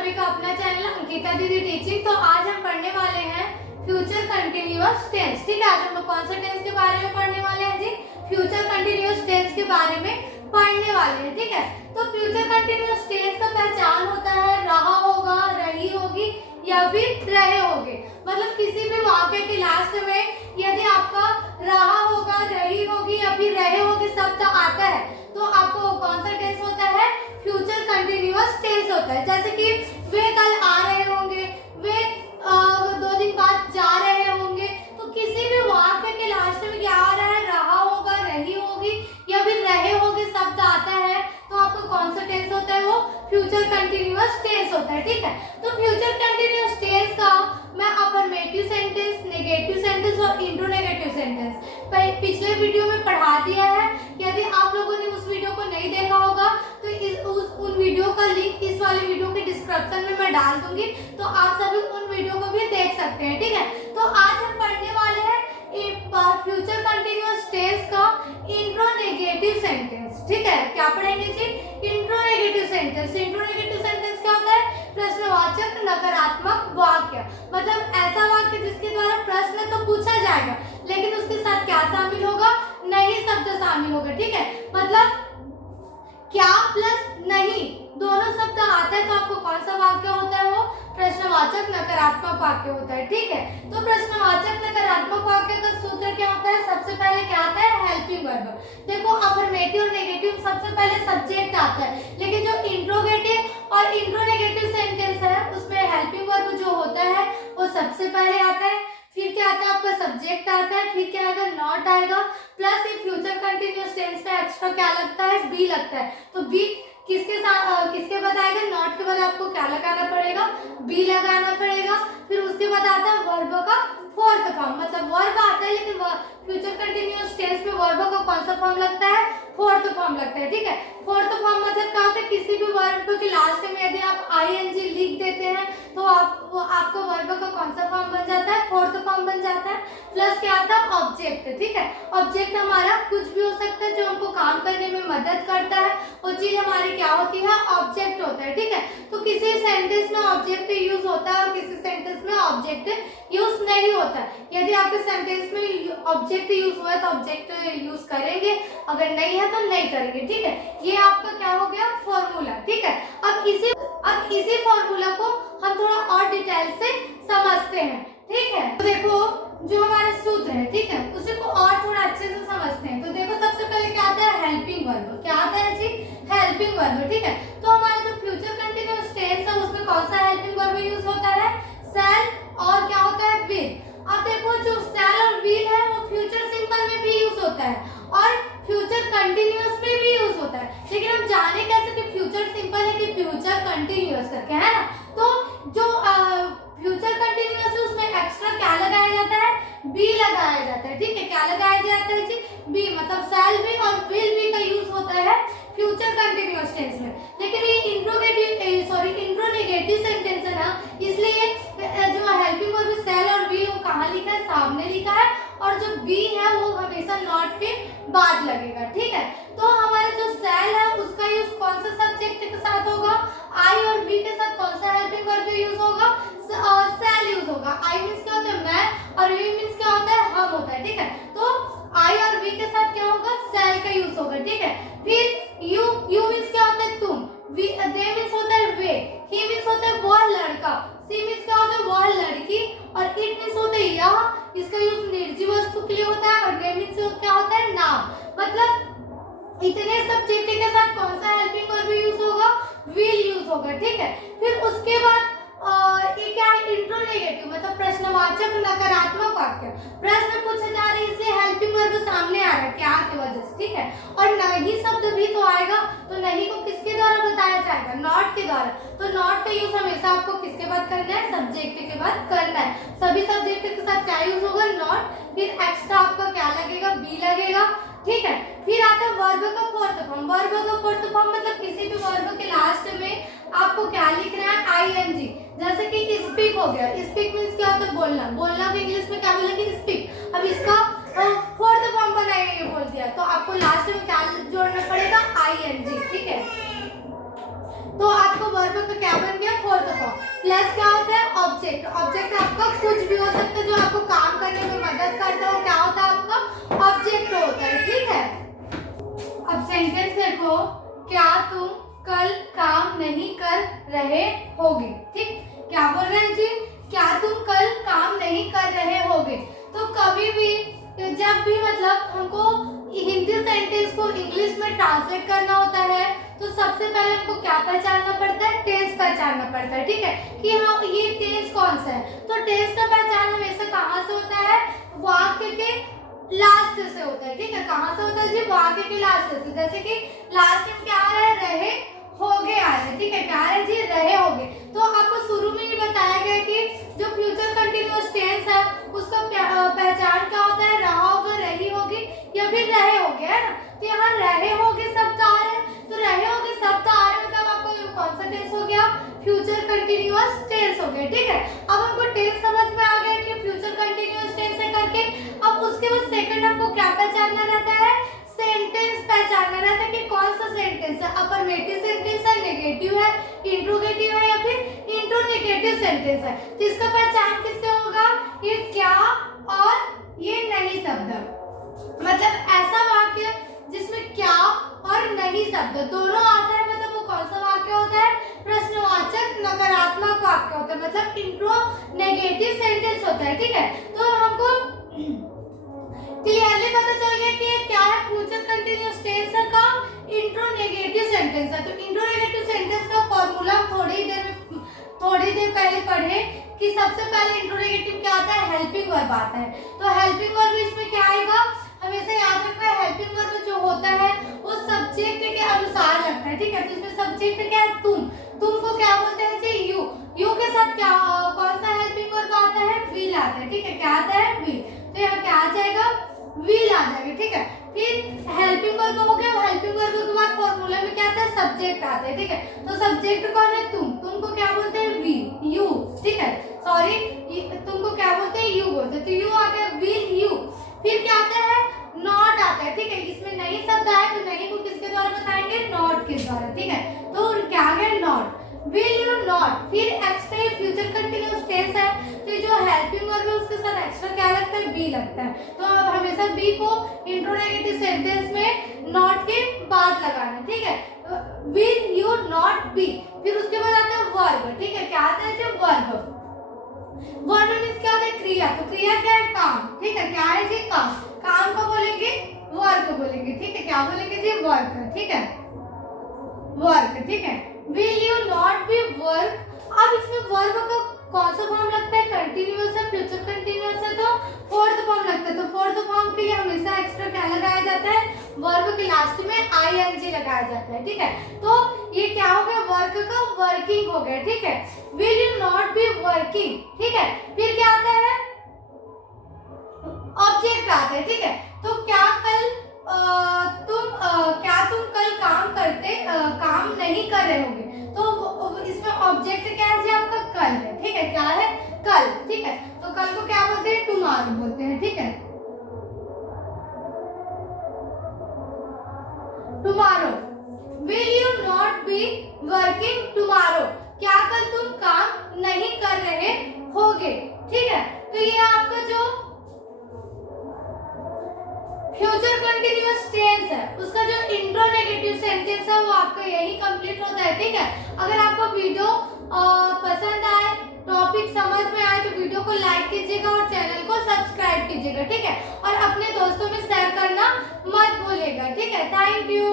सभी का अपना चैनल अंकिता दीदी टीचिंग। तो आज हम पढ़ने वाले हैं फ्यूचर कंटिन्यूअस टेंस। ठीक है, आज हम लोग कौन सा टेंस के बारे में पढ़ने वाले हैं जी? फ्यूचर कंटिन्यूअस टेंस के बारे में पढ़ने वाले हैं। ठीक है, तो फ्यूचर कंटिन्यूअस टेंस का पहचान होता है रहा होगा, रही होगी या फिर रहे होगे। मतलब किसी भी वाक्य के लास्ट में यदि आपका रहा होगा, रही होगी या फिर रहे होगे शब्द आता है तो आपको कौन सा टेंस होता है? फ्यूचर कंटिन्यूअस टेंस होता है। जैसे कि वे कल आ रहे होंगे, वे 2 दिन बाद जा रहे होंगे। तो किसी भी वाक्य के लास्ट में क्या आ रहा है? रहा होगा, रही होगी या फिर रहे होगे शब्द आता है तो आपको कौन सा टेंस होता है? वो फ्यूचर कंटिन्यूअस टेंस होता है। ठीक है, तो फ्यूचर कंटिन्यूअस टेंस का मैं अफर्मेटिव सेंटेंस, नेगेटिव सेंटेंस और इंट्रोनेगेटिव सेंटेंस पिछले वीडियो में पढ़ा दिया है। यदि आप लोगों ने उस वीडियो को नहीं देखा होगा तो उन वीडियो का लिंक इस वाले वीडियो के डिस्क्रिप्शन में मैं डाल दूंगी, तो आप सभी उन वीडियो को भी देख सकते हैं। ठीक है, तो आज हम पढ़ने वाले हैं फ्यूचर कंटिन्यूअस टेंस का इंट्रोनेगेटिव सेंटेंस। ठीक है, क्या पढ़ेंगे जी? इंट्रोनेगेटिव सेंटेंस। इंट्रोनेगेटिव सेंटेंस क्या होता है? प्रश्नवाचक नकारात्मक वाक्य। मतलब ऐसा वाक्य जिसके द्वारा प्रश्न तो पूछा जाएगा लेकिन उसके साथ क्या शामिल होगा? नहीं शब्द शामिल होगा। ठीक है, मतलब क्या प्लस नहीं दोनों शब्द आता है तो आपको कौन सा वाक्य होता है? वो प्रश्नवाचक नकारात्मक वाक्य होता है। ठीक है, तो प्रश्नवाचक नकारात्मक वाक्य का सूत्र क्या होता है? सबसे पहले क्या आता है? Helping verb. देखो, अफर्मेटिव और नेगेटिव सबसे पहले सब्जेक्ट आता है, लेकिन जो इंट्रोगेटिव और इंट्रोनेगेटिव सेंटेंस है उसमें हेल्पिंग वर्ब जो होता है वो सबसे पहले आता है। फिर क्या आता है? आपका सब्जेक्ट आता है। फिर क्या आएगा? नॉट आएगा। प्लस ये फ्यूचर कंटिन्यूअस टेंस में एक्स्ट्रा क्या लगता है? बी लगता है। तो बी किसके साथ, किसके बाद आएगा? नॉट के बाद आपको क्या लगाना पड़ेगा? बी लगाना पड़ेगा। फिर उसके बाद आता है वर्ब का फोर्थ फॉर्म। मतलब वर्ब आता है लेकिन फ्यूचर कंटिन्यूअस टेंस में वर्ब का कौन सा फॉर्म लगता है? फोर्थ फॉर्म लगता है। ठीक है, फोर्थ फॉर्म मतलब क्या होता है? किसी भी वर्ब के लास्ट में यदि आप आईएनजी लिख देते हैं तो आपका वर्ब का कौन सा फॉर्म बन जाता है? फोर्थ फॉर्म बन जाता है। प्लस क्या आता है? ऑब्जेक्ट। ठीक है, ऑब्जेक्ट हमारा कुछ भी हो सकता है जो हमको काम करने में मदद करता है, वो चीज हमारी क्या होती है? ऑब्जेक्ट होता है। ठीक है, तो किसी सेंटेंस में ऑब्जेक्ट यूज होता है और किसी सेंटेंस में ऑब्जेक्ट यूज नहीं होता। यदि आपके सेंटेंस में ऑब्जेक्ट यूज हुआ है तो ऑब्जेक्ट यूज करेंगे, अगर नहीं है तो नहीं करेंगे। ठीक है, ये आपका क्या हो गया? फॉर्मूला। ठीक है, अब इसी फॉर्मूला को हम थोड़ा और डिटेल से समझते हैं। ठीक है, तो देखो जो हमारा सूत्र है, ठीक है, उसी को और थोड़ा अच्छे से समझते हैं। तो देखो सबसे पहले क्या आता है? Helping verb. क्या आता है जी? Helping verb. ठीक है, तो हमारा जो फ्यूचर कंटिन्यूअस टेंस है उसमें कौन सा हेल्पिंग वर्ब यूज होता है? सेल और क्या होता है? विल। अब देखो जो सेल और विल है वो फ्यूचर सिंपल में भी यूज होता है और फ्यूचर कंटिन्यूअस में भी यूज होता है। लेकिन हम जाने कैसे कि फ्यूचर सिंपल है कि फ्यूचर कंटिन्यूअस करके, है ना? तो जो फ्यूचर कंटिन्यूअस है उसमें एक्स्ट्रा क्या लगाया जाता है? बी लगाया जाता है। ठीक है, क्या लगाया जाता है जी? बी। मतलब सेल भी और विल भी का यूज होता है फ्यूचर कंटिन्यूअस टेंस में। लेकिन ये इंट्रोनेगेटिव सेंटेंस है ना, इसलिए जो हेल्पिंग वर्ब सेल और विल वो कहाँ लिखा है? सामने लिखा है, और जो बी है वो हमेशा नॉट के बाद लगेगा। ठीक है, तो हमारा जो सेल है उसका यूज कौन सा सब्जेक्ट के साथ होगा? आई और बी के साथ कौन सा हेल्पिंग वर्ब यूज होगा? सेल यूज होगा। आई मींस क्या होता है? मैं, और वी मींस क्या होता है? हम होता है। ठीक है, तो आई और वी के साथ क्या होगा? सेल का यूज होगा। ठीक है, फिर यू मींस क्या होता है? तुम। दे मींस होता है वे। ही मींस होता है वह लड़का। सी मींस क्या होता है? वह लड़की। और इट मींस होता है यह। इसका यूज निर्जीव वस्तु के लिए होता है। और ने मींस क्या होता है? नाम। मतलब इतने सब्जेक्ट के साथ कौन सा हेल्पिंग वर्ब यूज होगा? विल यूज होगा। ठीक है, फिर उसके बाद ये क्या है? इंट्रोनेगेटिव मतलब प्रश्नवाचक नकारात्मक वाक्य। प्रश्न पूछे जा रहे हैं इसलिए हेल्पिंग वर्ब सामने आ रहा है क्या की वजह से। ठीक है, और नहीं शब्द भी तो आएगा, तो नहीं को किसके द्वारा बताया जाएगा? नॉट के द्वारा। तो नॉट का यूज हमेशा आपको किसके बाद करना है? सब्जेक्ट के बाद करना है। सभी सब्जेक्ट के साथ क्या यूज होगा? नॉट। फिर एक्स्ट्रा आपका क्या लगेगा? बी लगेगा। ठीक है, फिर आता है वर्ब का फोर्थ फॉर्म। वर्ब का फोर्थ फॉर्म मतलब किसी भी वर्ब के लास्ट में आपको क्या लिखना है? आईएनजी। जैसे कि स्पीक हो गया। स्पीक मींस क्या होता है? बोलना। बोलना को इंग्लिश में क्या बोलेंगे? स्पीक। अब इसका फोर्थ फॉर्म बनाएंगे, बोल दिया तो आपको लास्ट में क्या जोड़ना पड़ेगा? आईएनजी। ठीक है, तो आपको वर्ब का क्या बन गया? फोर्थ परफॉर्म, प्लस क्या होता है ऑब्जेक्ट, ऑब्जेक्ट आपका कुछ भी हो सकता है जो आपको काम करने में मदद करता हो, क्या होता है आपका ऑब्जेक्ट होता है, ठीक है। अब सेंटेंस देखो, क्या तुम कल काम नहीं कर रहे होगे, ठीक, क्या बोल रहे हैं जी, क्या तुम कल काम नहीं कर रहे होगे। तो कभी भी जब भी मतलब हमको हिंदी सेंटेंस को इंग्लिश में ट्रांसलेट करना होता है तो सबसे पहले हमको क्या पहचानना पड़ता है, टेंस पहचानना पड़ता है, ठीक है, कि हाँ ये टेंस कौन सा है। तो टेंस का पहचान हमेशा कहाँ से होता है, वाक्य के लास्ट से होता है, ठीक है, कहाँ से होता है जी, वाक्य के लास्ट से। जैसे कि लास्ट में क्या आ रहा है, रहे होगे आ रहा है, ठीक है, क्या आ रहा है जी, रहे होगे। तो आपको शुरू में ही बताया गया कि जो फ्यूचर कंटिन्यूअस टेंस है उसका पहचान क्या होता है, रहा होगा, रही होगी या फिर रहे होगे, है ना। तो यहाँ रहे होगे शब्द आ रहे हैं, तो रहे होगे शब्द आ रहे हैं मतलब आपको कौन सा टेंस हो गया, फ्यूचर कंटिन्यूअस टेंस हो गया, ठीक है। अब हमको टेंस समझ में आ गया कि फ्यूचर कंटिन्यूअस टेंस है करके। अब उसके बाद सेकंड हमको क्या पहचानना रहता है, सेंटेंस पहचानना रहता है कि कौन सा सेंटेंस है, अफर्मेटिव सेंटेंस है, नेगेटिव है, इंट्रोगेटिव है या फिर इंट्रोनेगेटिव सेंटेंस है। तो इसका पहचान किससे होगा, ये क्या और ये नहीं शब्द, मतलब ऐसा वाक्य जिसमें क्या और नहीं शब्द दोनों आता है, मतलब वो कौन सा वाक्य होता है, प्रश्नवाचक नकारात्मक वाक्य होता है, मतलब इंट्रोनेगेटिव सेंटेंस होता है, ठीक है। तो हमको क्लियरली पता चल गया कि ये क्या है, फ्यूचर कंटिन्यूअस टेंस का इंट्रोनेगेटिव सेंटेंस है। तो इंट्रोनेगेटिव सेंटेंस का फॉर्मूला थोड़ी देर पहले पढ़े कि सबसे पहले इंट्रोनेगेटिव क्या आता है, हेल्पिंग वर्ब आता है। तो हेल्पिंग वर्ब इसमें क्या आएगा, हमेशा याद रखना है, हेल्पिंग वर्ब जो होता है वो सब्जेक्ट के अनुसार लगता है, ठीक है। तो इसमें सब्जेक्ट क्या है, तुम को क्या बोलते हैं जी, यू के साथ क्या कौन सा हेल्पिंग वर्ब आता है, विल आता है, ठीक है, क्या आता है, विल। तो यहाँ क्या आ जाएगा, विल आ जाएगा, ठीक है। फिर हेल्पिंग वर्ब हो गया, हेल्पिंग वर्ब के बाद फॉर्मूला में क्या आता है, सब्जेक्ट आता है, ठीक है। तो सब्जेक्ट कौन है, तुमको क्या बोलते हैं, वी, यू, ठीक है, सॉरी तुमको क्या बोलते हैं, यू बोलते हैं। तो यू आ गया, विल यू। फिर क्या आता है, नॉट आता है, ठीक है। इसमें नहीं शब्द आए तो नहीं को किसके द्वारा बताएंगे, नॉट के द्वारा, ठीक है। तो क्या आ गया, नॉट, विल यू नॉट। फिर एक्स्ट्रा फ्यूचर कंटिन्यूअस टेंस है, तो जो हेल्पिंग वर्ब है उसके साथ एक्स्ट्रा क्या लगता है, बी लगता है। तो अब हमेशा बी को इंट्रोनेगेटिव सेंटेंस में नॉट के बाद लगाना है, ठीक है। Will you not be. फिर उसके बाद आता है वर्ब, ठीक है, क्या आता है जो वर्ब, वर्ब मींस क्या होता है, क्रिया। तो क्रिया क्या है, काम, ठीक है, क्या है जी, काम। काम को बोलेंगे, वर्क बोलेंगे, ठीक है, क्या बोलेंगे जी, वर्क, ठीक है, वर्क, ठीक है। Will you not be work. अब इसमें वर्ब का कौन सा फॉर्म लगता है, कंटिन्यूअस है, फ्यूचर कंटिन्यूअस है, तो फोर्थ फॉर्म लगता है। तो फोर्थ फॉर्म के लिए हमेशा एक्स्ट्रा क्या लगाया जाता है, वर्ब के लास्ट में आईएनजी लगाया जाता है, ठीक है। तो ये क्या हो गया, वर्क का वर्किंग हो गया, ठीक है। Will you not be working, ठीक है। फिर क्या आता है, ऑब्जेक्ट आता है, ठीक है। तो क्या तुम कल काम नहीं कर रहे होगे। तो इसमें ऑब्जेक्ट क्या है जी, आपका कल है, ठीक है, क्या है, कल, ठीक है। तो कल को क्या बोलते हैं, टुमारो बोलते हैं, ठीक है, tomorrow. Will you not be working tomorrow, क्या कल तुम काम नहीं कर रहे होगे, ठीक है। तो ये आपका जो फ्यूचर कंटिन्यूअस टेंस है उसका जो इंट्रोनेगेटिव सेंटेंस है वो आपका यही कंप्लीट होता है, ठीक है। अगर आपको वीडियो पसंद आए, टॉपिक समझ में आए तो वीडियो को लाइक कीजिएगा और चैनल को सब्सक्राइब कीजिएगा, ठीक है। और अपने दोस्तों में शेयर करना मत भूलिएगा, ठीक है। Thank you.